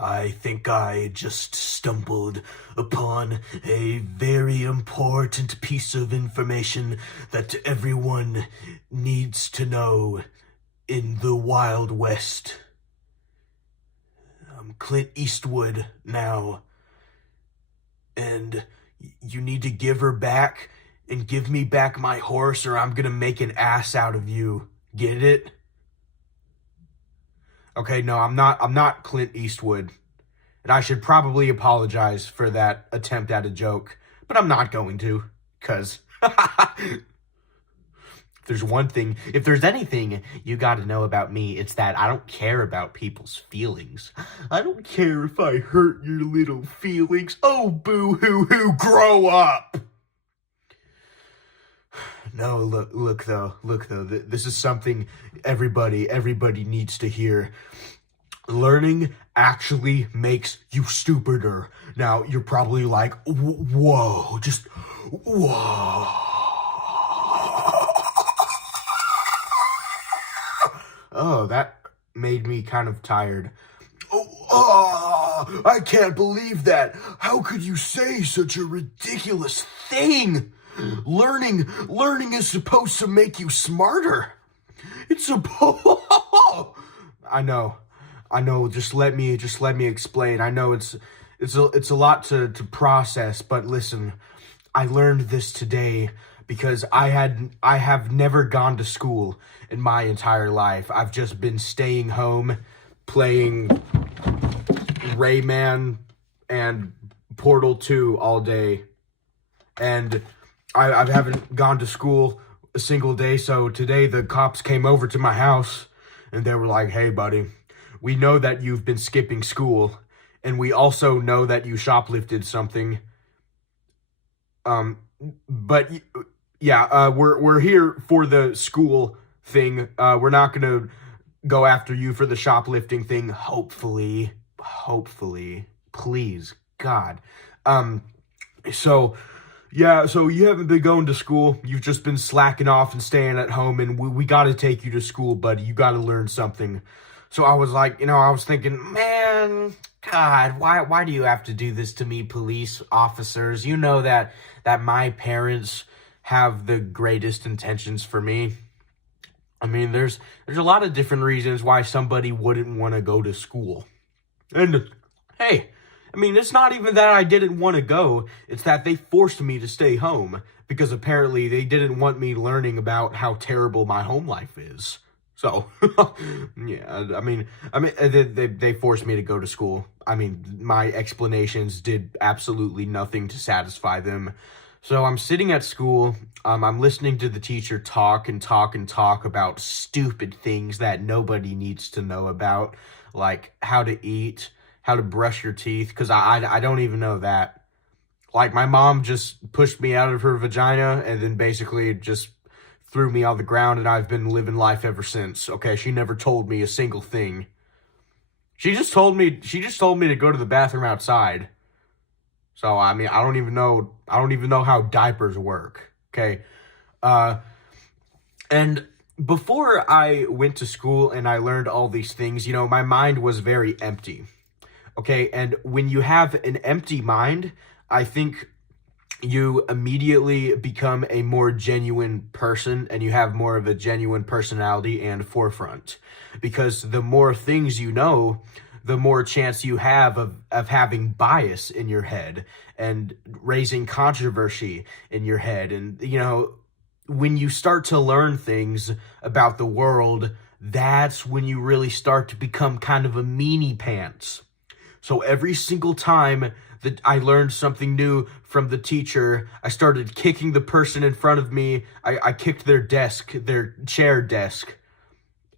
I think I just stumbled upon a very important piece of information that everyone needs to know in the Wild West. I'm Clint Eastwood now, and you need to give her back and give me back my horse, or I'm gonna make an ass out of you. Get it? Okay, no, I'm not Clint Eastwood. And I should probably apologize for that attempt at a joke, but I'm not going to, cuz if there's anything you got to know about me, it's that I don't care about people's feelings. I don't care if I hurt your little feelings. Oh, boo-hoo-hoo, grow up. No, look though, this is something everybody needs to hear. Learning actually makes you stupider. Now, you're probably like, whoa, just whoa. Oh, that made me kind of tired. Oh, I can't believe that. How could you say such a ridiculous thing? Learning is supposed to make you smarter. It's supposed. I know. Just let me explain. I know it's a lot to process, but listen, I learned this today because I have never gone to school in my entire life. I've just been staying home playing Rayman and Portal 2 all day, and I haven't gone to school a single day. So today the cops came over to my house and they were like, "Hey, buddy, we know that you've been skipping school, and we also know that you shoplifted something. But yeah, we're here for the school thing. We're not gonna go after you for the shoplifting thing. Hopefully, please, God. So." Yeah, so you haven't been going to school. You've just been slacking off and staying at home, and we got to take you to school, buddy. You got to learn something. So I was like, I was thinking, man, God, why do you have to do this to me, police officers? You know that my parents have the greatest intentions for me. I mean, there's a lot of different reasons why somebody wouldn't want to go to school. And hey, I mean, it's not even that I didn't want to go. It's that they forced me to stay home because apparently they didn't want me learning about how terrible my home life is. So, yeah, I mean, they forced me to go to school. I mean, my explanations did absolutely nothing to satisfy them. So I'm sitting at school. I'm listening to the teacher talk about stupid things that nobody needs to know about, like how to eat, how to brush your teeth, because I don't even know that. Like, my mom just pushed me out of her vagina and then basically just threw me on the ground, and I've been living life ever since. Okay, she never told me a single thing. She just told me to go to the bathroom outside. So, I mean, I don't even know how diapers work. Okay. And before I went to school and I learned all these things, my mind was very empty. Okay, and when you have an empty mind, I think you immediately become a more genuine person, and you have more of a genuine personality and forefront. Because the more things you know, the more chance you have of having bias in your head and raising controversy in your head. And, when you start to learn things about the world, that's when you really start to become kind of a meanie pants. So every single time that I learned something new from the teacher, I started kicking the person in front of me. I kicked their chair desk,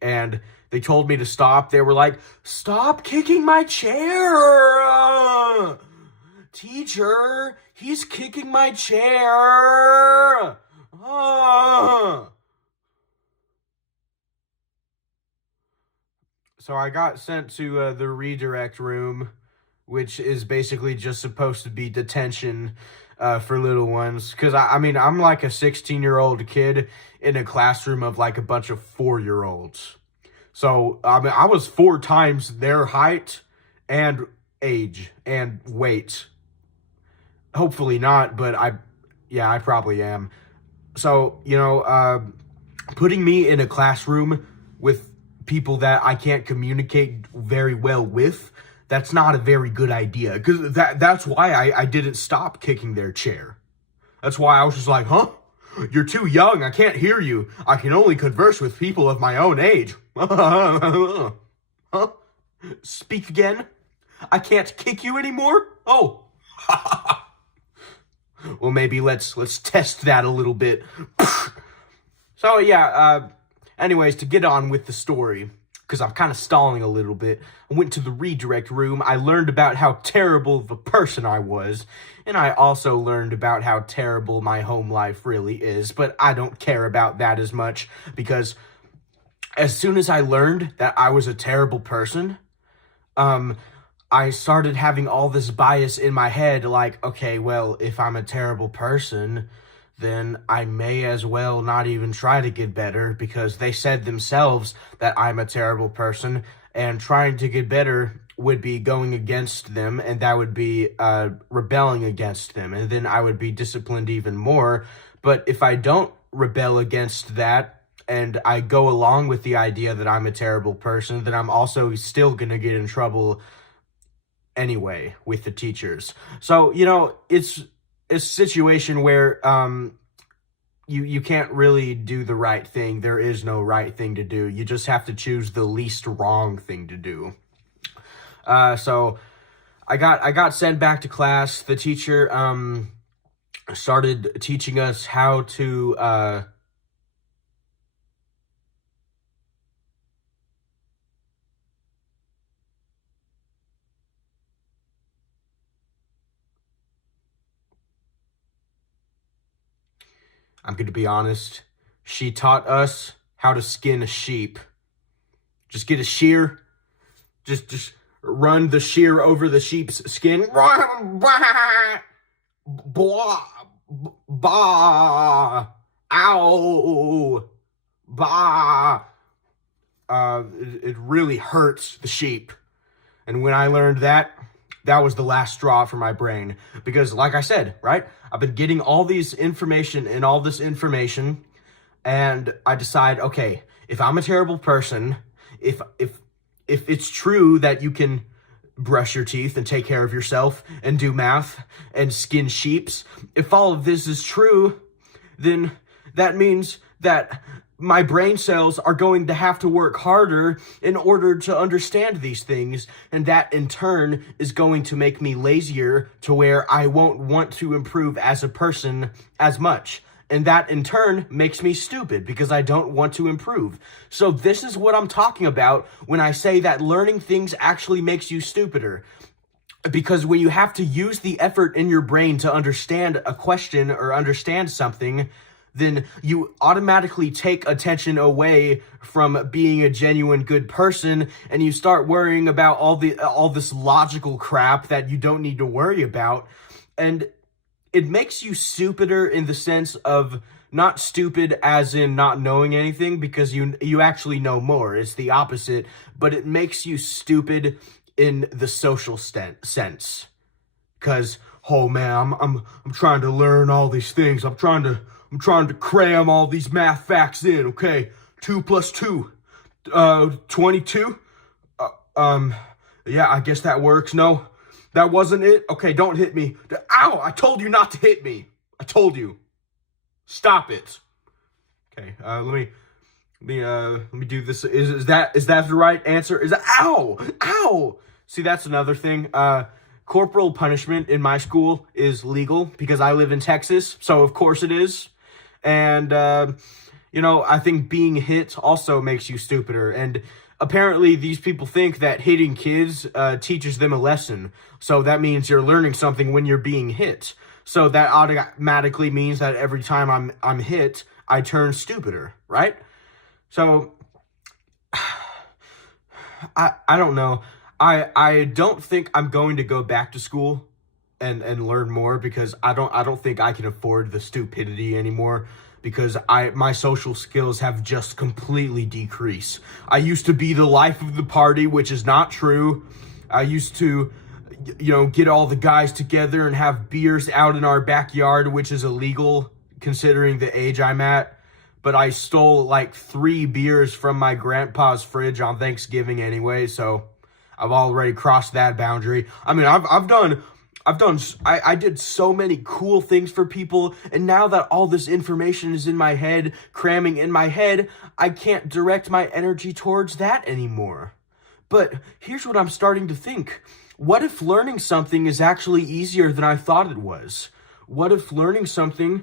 and they told me to stop. They were like, "Stop kicking my chair! Teacher, he's kicking my chair! So I got sent to the redirect room, which is basically just supposed to be detention for little ones. Because, I mean, I'm like a 16-year-old kid in a classroom of like a bunch of 4-year-olds. So, I mean, I was 4 times their height, and age and weight. Hopefully not, but I probably am. So, putting me in a classroom with people that I can't communicate very well with, that's not a very good idea. Because that's why I didn't stop kicking their chair. That's why I was just like, huh? You're too young. I can't hear you. I can only converse with people of my own age. Huh? Speak again? I can't kick you anymore? Oh. Well, maybe let's test that a little bit. So, anyways, to get on with the story, because I'm kind of stalling a little bit, I went to the redirect room. I learned about how terrible of a person I was, and I also learned about how terrible my home life really is, but I don't care about that as much, because as soon as I learned that I was a terrible person, I started having all this bias in my head, like, okay, well, if I'm a terrible person, then I may as well not even try to get better, because they said themselves that I'm a terrible person, and trying to get better would be going against them, and that would be rebelling against them, and then I would be disciplined even more. But if I don't rebel against that, and I go along with the idea that I'm a terrible person, then I'm also still gonna get in trouble anyway with the teachers. So, it's a situation where you can't really do the right thing. There is no right thing to do. You just have to choose the least wrong thing to do. So I got sent back to class. The teacher started teaching us how to I'm going to be honest. She taught us how to skin a sheep. Just get a shear. Just run the shear over the sheep's skin. Blah, bah, ow, bah. It really hurts the sheep. And when I learned that was the last straw for my brain. Because like I said, right? I've been getting all this information, and I decide, okay, if I'm a terrible person, if it's true that you can brush your teeth and take care of yourself and do math and skin sheeps, if all of this is true, then that means that my brain cells are going to have to work harder in order to understand these things, and that in turn is going to make me lazier to where I won't want to improve as a person as much. And that in turn makes me stupid because I don't want to improve. So this is what I'm talking about when I say that learning things actually makes you stupider. Because when you have to use the effort in your brain to understand a question or understand something, then you automatically take attention away from being a genuine good person, and you start worrying about all this logical crap that you don't need to worry about. And it makes you stupider in the sense of not stupid as in not knowing anything, because you actually know more. It's the opposite, but it makes you stupid in the social sense. Because, oh man, I'm trying to learn all these things. I'm trying to cram all these math facts in, okay? 2 + 2, 22? Yeah, I guess that works. No, that wasn't it? Okay, don't hit me. Ow, I told you not to hit me. I told you. Stop it. Okay, let me do this. Is that the right answer? Is that, ow. See, that's another thing. Corporal punishment in my school is legal because I live in Texas, so of course it is. And, I think being hit also makes you stupider. And apparently these people think that hitting kids teaches them a lesson. So that means you're learning something when you're being hit. So that automatically means that every time I'm hit, I turn stupider, right? So, I don't know. I don't think I'm going to go back to school and learn more, because I don't think I can afford the stupidity anymore, because my social skills have just completely decreased. I used to be the life of the party, which is not true. I used to, get all the guys together and have beers out in our backyard, which is illegal considering the age I'm at. But I stole like 3 beers from my grandpa's fridge on Thanksgiving anyway, so I've already crossed that boundary. I mean, I did so many cool things for people, and now that all this information is in my head, cramming in my head, I can't direct my energy towards that anymore. But here's what I'm starting to think. What if learning something is actually easier than I thought it was? What if learning something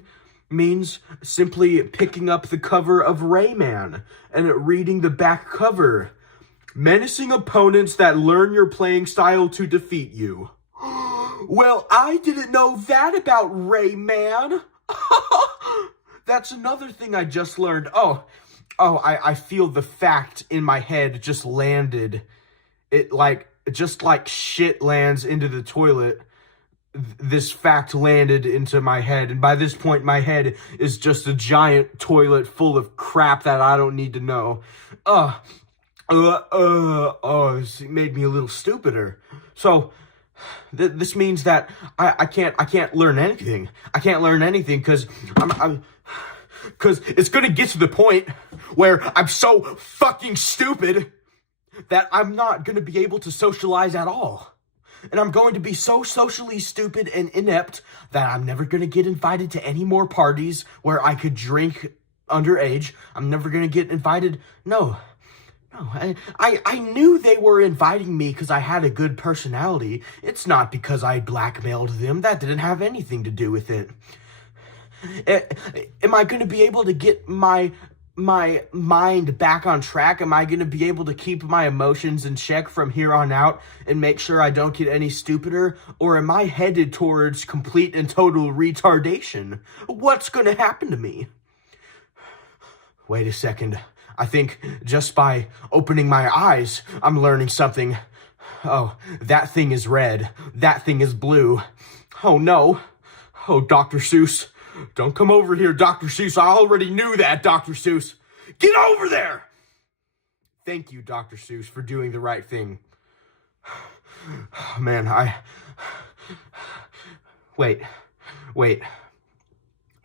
means simply picking up the cover of Rayman and reading the back cover? Menacing opponents that learn your playing style to defeat you. Well, I didn't know that about Rayman. That's another thing I just learned. I feel the fact in my head just landed. It just like shit lands into the toilet. This fact landed into my head, and by this point my head is just a giant toilet full of crap that I don't need to know. This made me a little stupider. So this means that I can't learn anything. I can't learn anything because it's gonna get to the point where I'm so fucking stupid that I'm not gonna be able to socialize at all. And I'm going to be so socially stupid and inept that I'm never going to get invited to any more parties where I could drink underage. I'm never going to get invited. No. I knew they were inviting me because I had a good personality. It's not because I blackmailed them. That didn't have anything to do with it. Am I going to be able to get my mind back on track? Am I going to be able to keep my emotions in check from here on out and make sure I don't get any stupider? Or am I headed towards complete and total retardation? What's going to happen to me? Wait a second. I think just by opening my eyes, I'm learning something. Oh, that thing is red. That thing is blue. Oh no. Oh, Dr. Seuss. Don't come over here, Dr. Seuss. I already knew that, Dr. Seuss. Get over there! Thank you, Dr. Seuss, for doing the right thing. Man, Wait.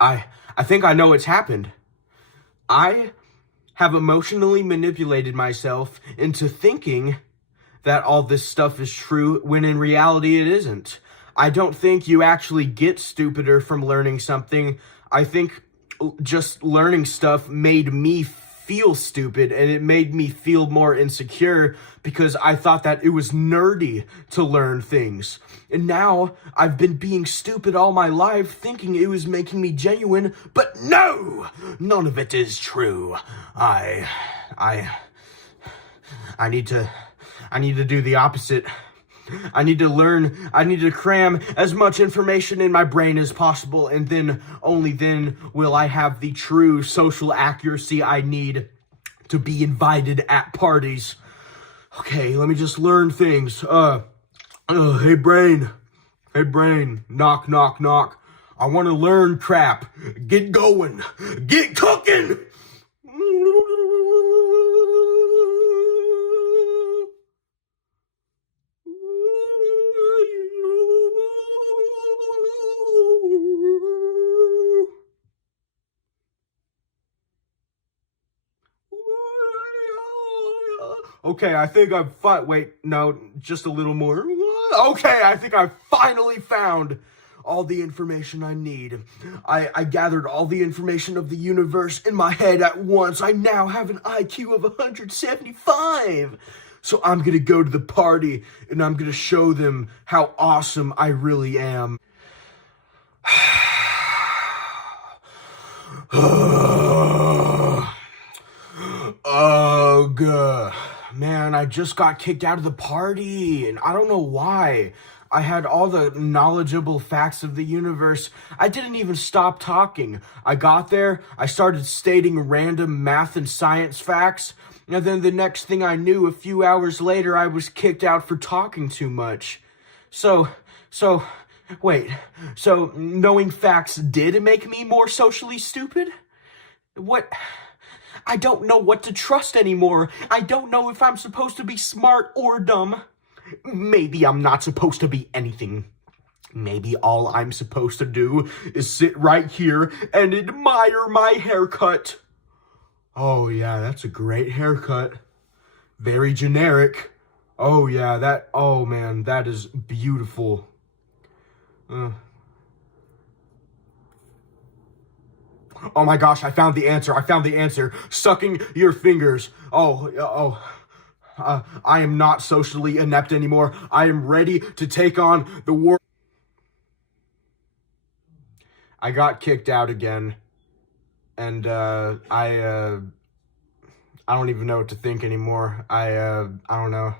I think I know what's happened. I have emotionally manipulated myself into thinking that all this stuff is true when in reality it isn't. I don't think you actually get stupider from learning something. I think just learning stuff made me feel stupid, and it made me feel more insecure because I thought that it was nerdy to learn things. And now I've been being stupid all my life thinking it was making me genuine, but no! None of it is true. I need to do the opposite. I need to learn, I need to cram as much information in my brain as possible, and then, only then, will I have the true social accuracy I need to be invited at parties. Okay, let me just learn things. Hey brain, knock, knock, knock. I want to learn crap. Get going, get cooking! Okay, I think wait, no, just a little more. Okay, I think I finally found all the information I need. I gathered all the information of the universe in my head at once. I now have an IQ of 175. So I'm gonna go to the party and I'm gonna show them how awesome I really am. Ugh. Man, I just got kicked out of the party, and I don't know why. I had all the knowledgeable facts of the universe. I didn't even stop talking. I got there, I started stating random math and science facts, and then the next thing I knew, a few hours later, I was kicked out for talking too much. So knowing facts did make me more socially stupid? What? I don't know what to trust anymore. I don't know if I'm supposed to be smart or dumb. Maybe I'm not supposed to be anything. Maybe all I'm supposed to do is sit right here and admire my haircut. Oh yeah, that's a great haircut. Very generic. Oh yeah, oh man, that is beautiful. Oh my gosh, I found the answer. I found the answer. Sucking your fingers. I am not socially inept anymore. I am ready to take on the war. I got kicked out again. And I don't even know what to think anymore. I don't know.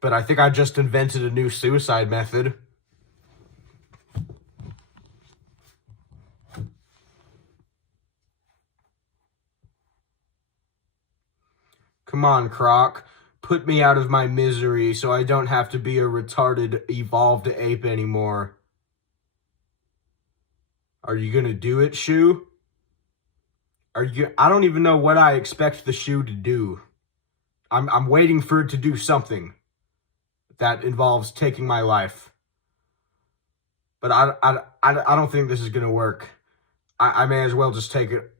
But I think I just invented a new suicide method. Come on, Croc. Put me out of my misery so I don't have to be a retarded evolved ape anymore. Are you gonna do it, Shoe? I don't even know what I expect the Shoe to do. I'm waiting for it to do something that involves taking my life. But I don't think this is gonna work. I may as well just take it